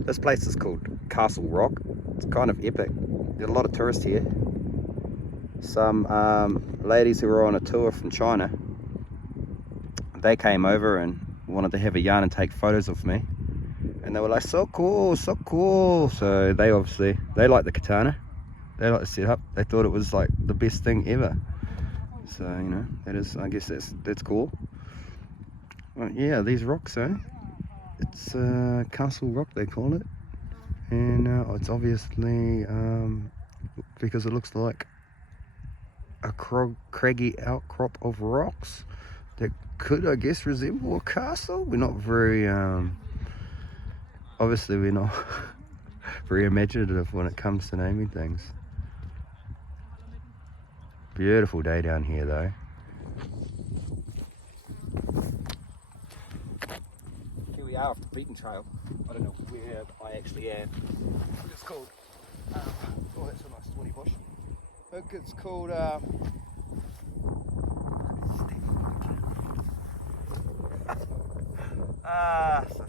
This place is called Castle Rock. It's kind of epic. There's a lot of tourists here. Some ladies who were on a tour from China, they came over and wanted to have a yarn and take photos of me. And they were like, so cool, so cool. So they like the Katana. They like the setup. They thought it was like the best thing ever. So, you know, that is, I guess that's cool. Well, yeah, these rocks, it's Castle Rock, they call it. And it's obviously, because it looks like a craggy outcrop of rocks that could, I guess, resemble a castle. We're not very, obviously we're not very imaginative when it comes to naming things. Beautiful day down here though. Here we are off the beaten trail. I don't know where I actually am. It's called, oh that's a nice thorny bush. I think it's called, such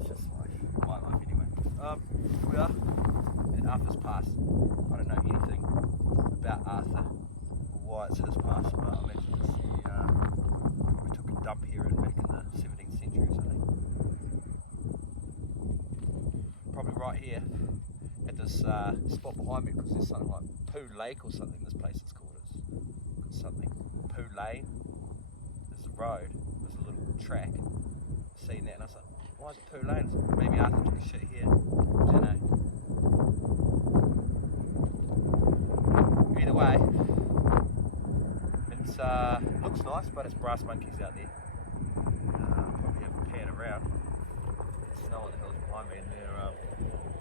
a my life anyway. Here we are at Arthur's Pass. I don't know anything about Arthur or why it's his pass, but I imagine it's probably took a dump here back in the 17th century or something. Probably right here at this spot behind me, because there's something like Poo Lake or something this place is called. It's something Poo Lane. There's a road, there's a little track. Seen that and I was like, why is it Poo Lane? Like, maybe Arthur took a shit here. I don't know. Either way, it's looks nice, but it's brass monkeys out there. Probably have a pan around. There's snow on the hills behind me, and they're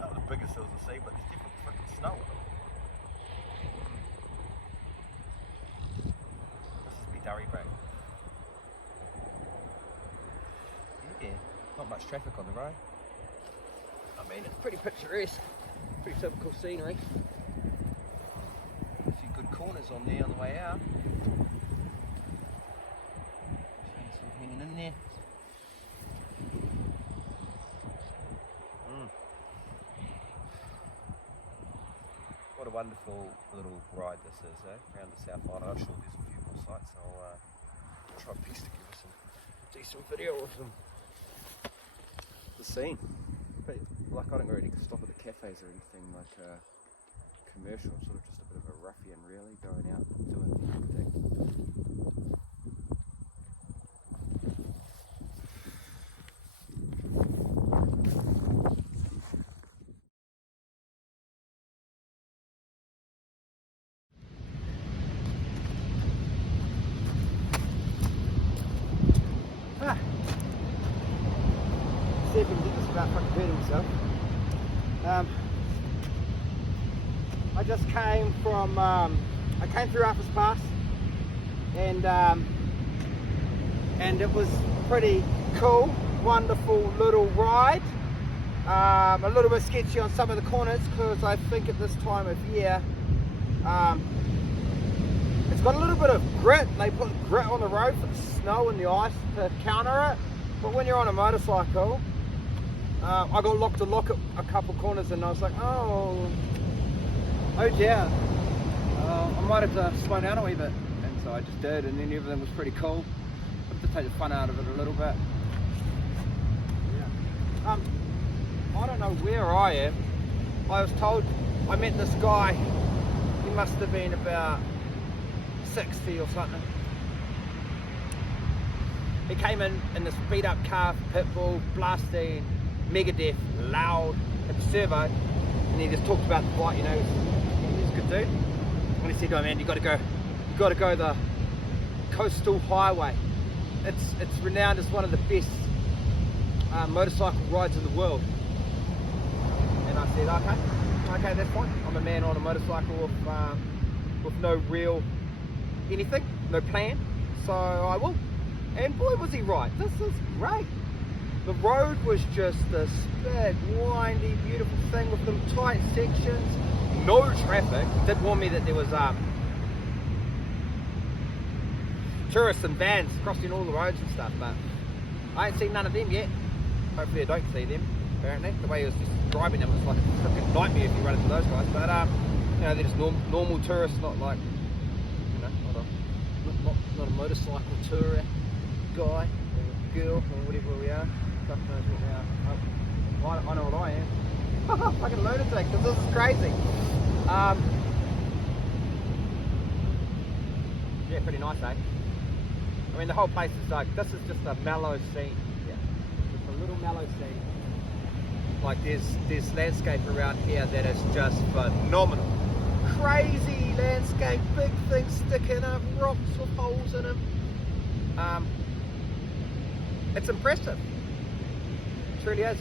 not the biggest hills to see, but there's definitely freaking snow on them. This is Bidari Break. Yeah, not much traffic on the road. I mean, it's pretty picturesque, pretty typical scenery. A few good corners on there on the way out. Some hanging in there. What a wonderful little ride this is, around the South Island. I'm sure there's a few more sites. I'll try and piece together some decent video of them. The scene. But like, I don't really stop at the cafes or anything like commercial. I'm sort of just a bit of a ruffian really, going out and doing things. See if we can get this without fucking hurting myself. I just came from, I came through Arthur's Pass, and it was pretty cool, wonderful little ride. A little bit sketchy on some of the corners because I think at this time of year, it's got a little bit of grit. They put grit on the road for the snow and the ice to counter it. But when you're on a motorcycle, I got locked to lock at a couple corners and I was like, oh dear, I might have to slow down a wee bit. And so I just did, and then everything was pretty cool. I had to take the fun out of it a little bit. Yeah. I don't know where I am. I was told, I met this guy, he must have been about 60 or something. He came in this beat up car, pitbull, blasting, Megadeth, loud, at the servo, and he just talked about the bike, you know, he's a good dude. And he said, oh man, you gotta go the coastal highway. It's renowned as one of the best motorcycle rides in the world. And I said, okay, that's fine. I'm a man on a motorcycle with no real anything, no plan, so I will. And boy was he right, this is great. The road was just this big, windy, beautiful thing with them tight sections, no traffic. It did warn me that there was tourists and vans crossing all the roads and stuff, but I ain't seen none of them yet. Hopefully I don't see them. apparently. The way he was just driving them was like a freaking nightmare if you run into those guys. But you know, they're just normal tourists, not like, you know, not a motorcycle tour guy or girl or whatever we are. Fuck knows what we are. I know what I am. Fucking lunatic, because this is crazy. Yeah, pretty nice, eh? I mean, the whole place is like, this is just a mellow scene. Yeah, just a little mellow scene. Like there's landscape around here that is just phenomenal. Crazy landscape, big things sticking up, rocks with holes in them. It's impressive. It truly is.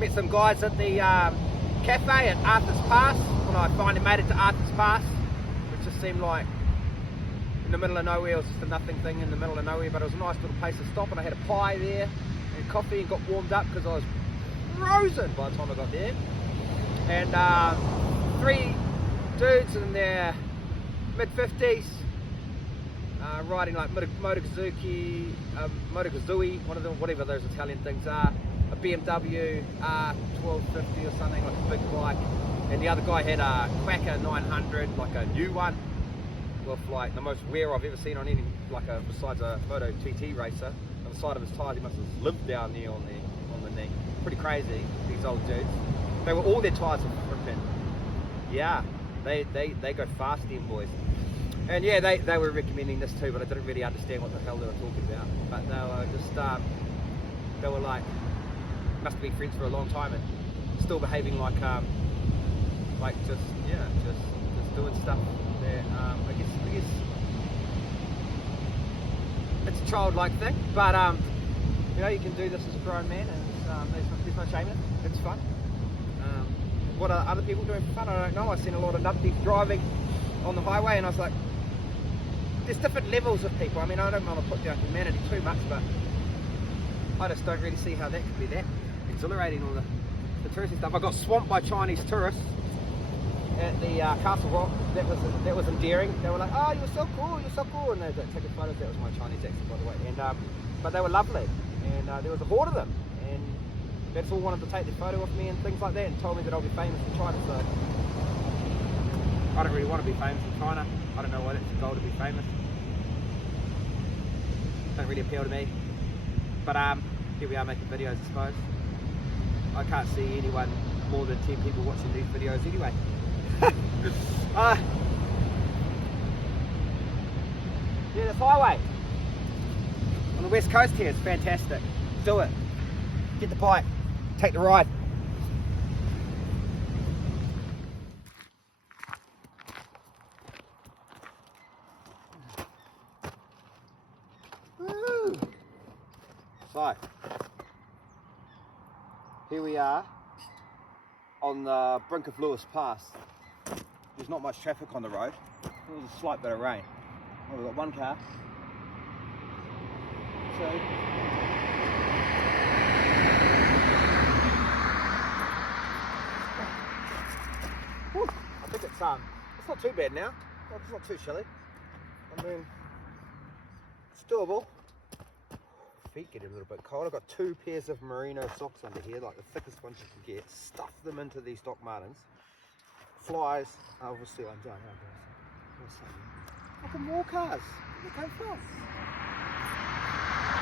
Met some guys at the cafe at Arthur's Pass when I finally made it to Arthur's Pass, which just seemed like in the middle of nowhere. It was just a nothing thing in the middle of nowhere, but it was a nice little place to stop, and I had a pie there and coffee and got warmed up because I was frozen by the time I got there. And 3 dudes in their mid-50s riding like Moto Suzuki, whatever those Italian things are, a BMW R1250 or something, like a big bike, and the other guy had a Quacker 900, like a new one, with like the most wear I've ever seen on any, like besides a Moto TT racer. On the side of his tyres, he must have lived down there on the knee. Pretty crazy, these old dudes. They were, all their tyres were fripping. Yeah, they go fast, them boys. And yeah, they were recommending this too, but I didn't really understand what the hell they were talking about. But they were just, they were like, must have been friends for a long time and still behaving like just doing stuff that I guess it's a childlike thing, but you know, you can do this as a grown man, and there's no shame in it. It's fun. What are other people doing for fun? I don't know. I've seen a lot of numpties driving on the highway, and I was like, there's different levels of people. I mean, I don't want to put down humanity too much, but I just don't really see how that could be that exhilarating, all the touristy stuff. I got swamped by Chinese tourists at the Castle Rock. That was endearing. They were like, "Oh, you're so cool, and they taking photos. That was my Chinese accent, by the way. And but they were lovely, and there was a horde of them, and that's all wanted to take their photo with me and things like that, and told me that I'll be famous in China. So I don't really want to be famous in China. I don't know why that's the goal, to be famous. Don't really appeal to me. But here we are making videos, I suppose. I can't see anyone more than 10 people watching these videos anyway. Yeah, this highway on the west coast here is fantastic. Do it. Get the bike. Take the ride. Woo. So, here we are on the brink of Lewis Pass. There's not much traffic on the road. There was a slight bit of rain. Oh, we've got one car. Two. Whew. I think it's not too bad now. It's not too chilly. I mean, it's doable. Feet get a little bit cold. I've got 2 pairs of merino socks under here, like the thickest ones you can get. Stuff them into these Doc Martens. Flies, obviously I'm done. Fucking more cars. Where they come from?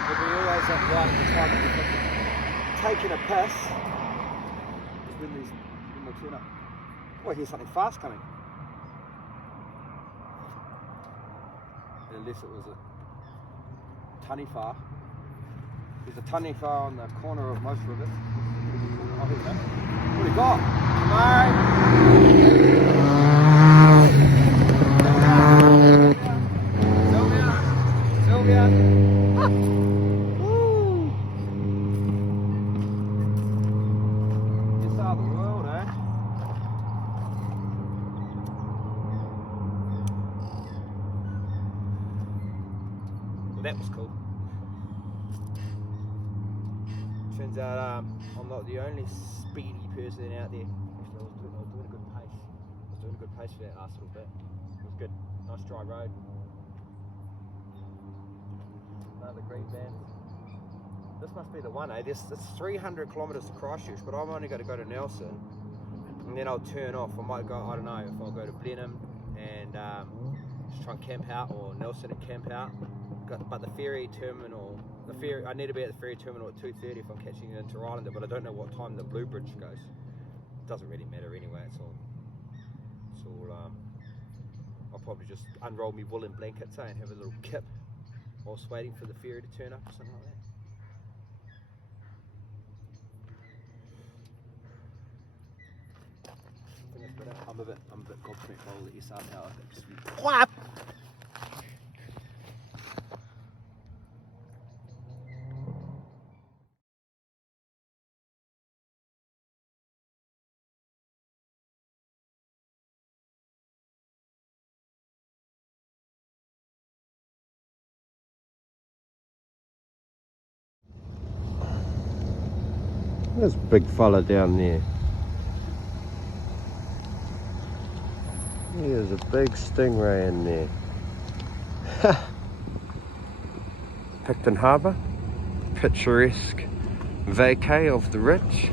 But we always have right at the time of the taking a piss. When they turn up. Oh, I hear something fast coming. Unless it was a Taniwha. There's a Taniwha on the corner of most rivers. Oh, here we go. What do we got? Sylvia. Woo. This are the world, eh? Well, that was cool. Turns out I'm not the only speedy person out there. Actually, I was doing a good pace. I was doing a good pace for that last little bit. It was good. Nice dry road. Another green van. This must be the one, eh? It's 300 kilometres to Christchurch, but I'm only going to go to Nelson, and then I'll turn off. I might go, I don't know, if I'll go to Blenheim and just try and camp out, or Nelson and camp out. But the ferry terminal, I need to be at the ferry terminal at 2:30 if I'm catching it into Islander, but I don't know what time the Blue Bridge goes. It doesn't really matter anyway, it's all I'll probably just unroll me woolen blankets, and have a little kip whilst waiting for the ferry to turn up or something like that. I'm a bit gobsmacked by all the SR power. Clap! There's a big fella down there. There's a big stingray in there. Picton Harbour, picturesque vacay of the rich.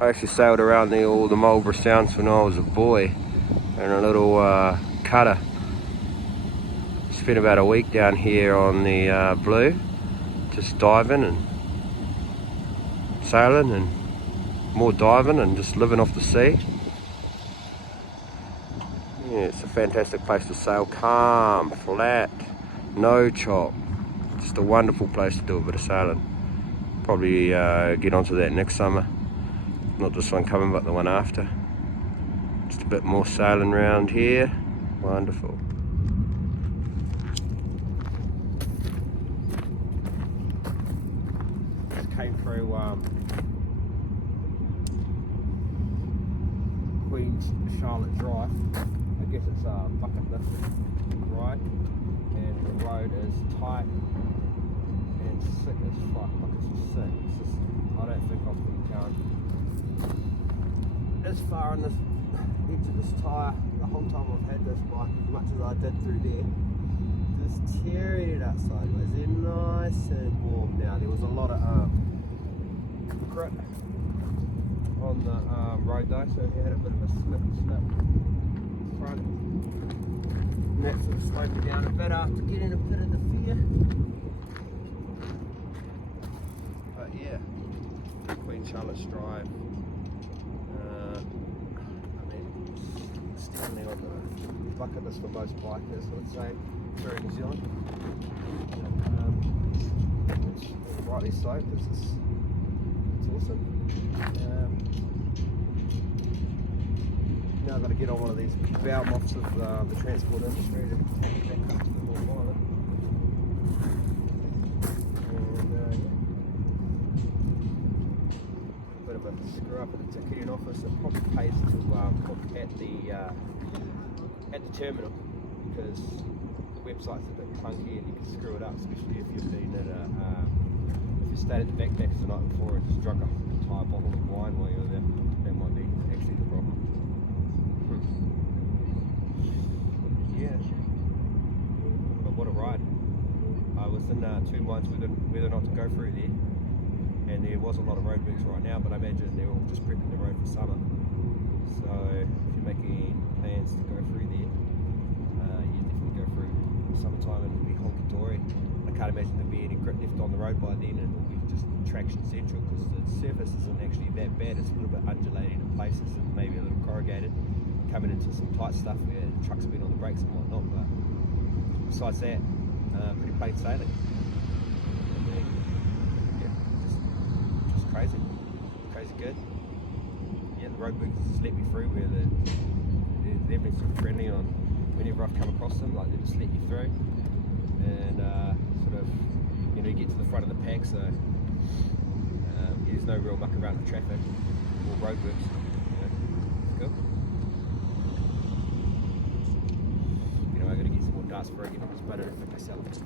I actually sailed around all the Marlborough Sounds when I was a boy in a little cutter. Spent about a week down here on the Blue, just diving and sailing and more diving and just living off the sea. Yeah, it's a fantastic place to sail, calm, flat, no chop. Just a wonderful place to do a bit of sailing. Probably get onto that next summer. Not this one coming, but the one after. Just a bit more sailing around here. Wonderful. Just came through Queen's Charlotte Drive. I guess it's a bucket list ride, and the road is tight and sick as fuck. Like, it's just sick. It's just, I don't think I've been going as far on this edge of this tyre the whole time I've had this bike, as much as I did through there. Just tearing it out sideways. They're nice and warm now. There was a lot of grip on the road though, so he had a bit of a snip front. And that sort of slowed me down a bit after getting a bit of the fear. But yeah, Queen Charlotte's Drive. It's definitely on the bucket list for most bikers, I would say, here in New Zealand. It's rightly so, because it's awesome. Now I've got to get on one of these bow moths of the transport industry to take it back up to the North Island. And yeah, bit of a screw up at the ticketing office. It probably pays to book at the terminal, because the website's a bit clunky and you can screw it up, especially if you've been at if you stayed at the backpacks the night before and just drunk an entire bottle of wine while you were there. That might be actually the problem. Yeah, but what a ride. I was in 2 minds whether or not to go through there, and there was a lot of roadworks right now, but I imagine they're all just prepping the road for summer. So if you're making plans to go through there, you definitely go through summertime and it'll be honky-dory. I can't imagine there'll be any grip left on the road by then, and it'll be just traction central, because the surface isn't actually that bad. It's a little bit undulating in places and maybe a little corrugated, coming into some tight stuff where trucks have been on the brakes and whatnot, but besides that, pretty plain sailing. Yeah, just crazy good. Yeah, the roadworks just let me through, where they've been sort of friendly on whenever I've come across them, like they just let you through, and sort of, you know, you get to the front of the pack, so there's no real muck around the traffic or roadworks. It's cool. You know, I got to get some more dust before I get on this butter if I sell it.